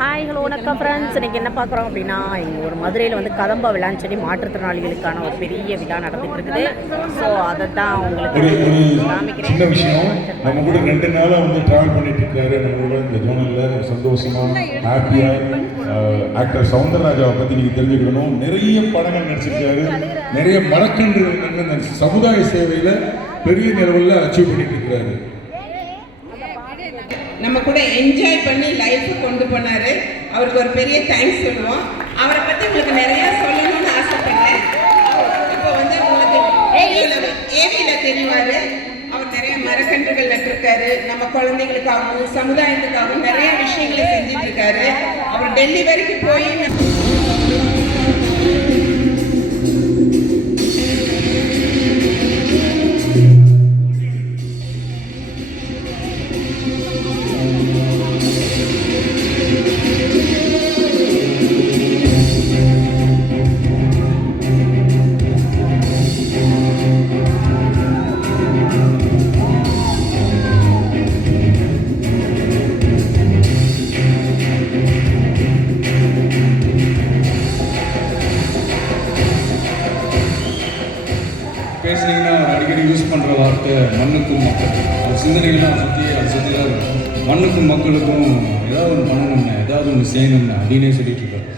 Hi hello வணக்கம் friends. இன்றைக்கி என்ன பார்க்குறோம் அப்படின்னா, இங்கே ஒரு மதுரையில் வந்து கதம்பா விழான்னு சொல்லி மாற்றுத்திறனாளிகளுக்கான ஒரு பெரிய விழா நடந்துகிட்டு இருக்குது. ஸோ அதை தான் உங்களுக்கு காமிக்கிறேன். சின்ன விஷயம், நம்ம கூட 2 நாளாக வந்து ட்ராவல் பண்ணிட்டு இருக்காரு நம்மளோட இந்த ஜோனலில். சந்தோஷமாக ஹாப்பியாக ஆக்டர் சவுந்தரராஜாவை பற்றி நீங்கள் தெரிஞ்சுக்கணும். நிறைய படங்கள் நடிச்சிருக்காரு, நிறைய மரக்கன்று சமுதாய சேவையில் பெரிய நிலவில் அச்சீவ் பண்ணிட்டு இருக்கிறாரு. நம்ம கூட என்ஜாய் பண்ணி லைஃப் கொண்டு போனாரு. அவருக்கு ஒரு பெரிய தேங்க்ஸ் சொல்லுவோம். அவரை பற்றி உங்களுக்கு நிறைய சொல்லணும்னு ஆசைப்பட்டேன். இப்போ வந்து உங்களுக்கு ஏவியில் தெரிவாரு. அவர் நிறைய மரக்கன்றுகள் நட்டிருக்காரு. நம்ம குழந்தைகளுக்காகவும் சமுதாயத்துக்காகவும் நிறைய விஷயங்களை செஞ்சுட்டு இருக்காரு. அவர் டெல்லி வரைக்கும் போய் பேசுனீங்கன்னா அடிக்கடி யூஸ் பண்ணுற வார்த்தை மண்ணுக்கும் மக்கள். அது சிந்தனைகள்லாம் சுற்றி தான் இருக்கும். மண்ணுக்கும் மக்களுக்கும் ஏதாவது ஒன்று பண்ணணும்னு, ஏதாவது ஒன்று செய்யணும்னு அப்படின்னே சொல்லிட்டு இருக்காரு.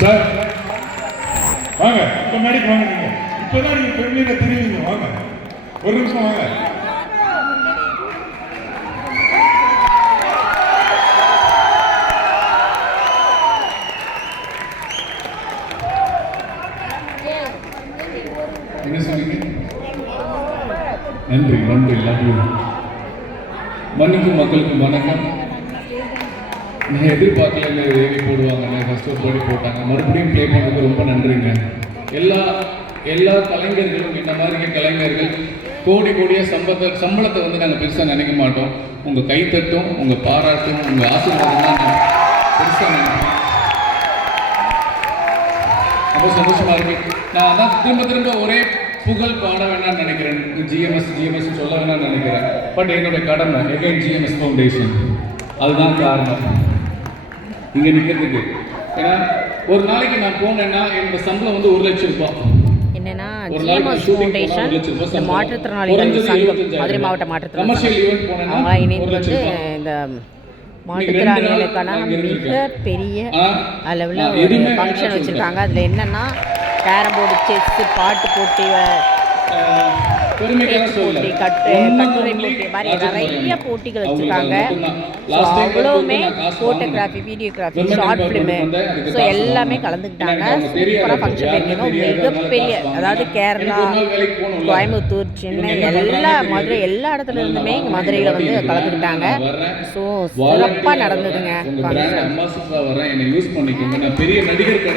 சார் வாங்க, இப்போ மேடைக்கு வாங்க. நீங்கள் இப்போ தான் நீங்கள் ஃபெமிலியில் தெரியுங்க. வாங்க, ஒரு நிமிஷம் வாங்க. என்ன சொன்னீங்க? நன்றி நன்றி நன்றி. மண்ணுக்கும் மக்களுக்கும் வணக்கம். நான் எதிர்பார்க்கல ஏவி போடுவாங்கன்னு ஃபர்ஸ்ட் ஒரு போட்டி போட்டாங்க. மறுபடியும் ப்ளே பண்ணதுக்கு ரொம்ப நன்றிங்க. எல்லா கலைஞர்களும் இந்த மாதிரி கலைஞர்கள் கோடியாக சம்பளத்தை வந்து நாங்கள் பெருசாக நினைக்க மாட்டோம். உங்கள் கைத்தட்டும், உங்கள் பாராட்டும், உங்கள் ஆசீர்வாதம் தான் நான் பெருசாக நினைப்பேன். ரொம்ப சந்தோஷமாக இருக்கு. நான் அதான் திரும்ப ஒரே புகழ் பாட வேணாம்னு நினைக்கிறேன். ஜிஎம்எஸ் சொல்ல வேணாம்னு நினைக்கிறேன். பட் என்னுடைய கடமை எகைன் ஜிஎம்எஸ் ஃபவுண்டேஷன். அதுதான் காரணம் இங்கே நிற்கிறதுக்கு. ஏன்னா ஒரு நாளைக்கு நான் போனேன்னா என்னோட சம்பளம் வந்து 1 லட்சம் ரூபாய். என்னன்னா ஜிஎம்எஸ் ஃபவுண்டேஷன் மாற்றுத்திறனாளிகள் சங்கம், மதுரை மாவட்ட மாற்றுத்திறனாளிகள் அவங்க இன்னைக்கு வந்து இந்த மாற்றுத்திறனாளிகளுக்கான மிகப்பெரிய அளவில் ஒரு ஃபங்க்ஷன் வச்சுருக்காங்க. அதில் என்னென்னா கேரம் போர்டு, செஸ்ஸு, பாட்டு போட்டி, போட்டி, கட்டுரை போட்டி மாதிரி நிறைய போட்டிகள் வச்சுருக்காங்க. ஸோ அவ்வளோவுமே photography, videography, short film, so எல்லாமே கலந்துக்கிட்டாங்க. சூப்பராக ஃபங்க்ஷன் பண்ணியிருக்கோம். மிகப்பெரிய, அதாவது கேரளா, கோயம்புத்தூர், சென்னை, மதுரை எல்லா இடத்துல இருந்துமே இங்கே மதுரையில் வந்து கலந்துக்கிட்டாங்க. ஸோ சிறப்பாக நடந்ததுங்க ஃபங்க்ஷன்.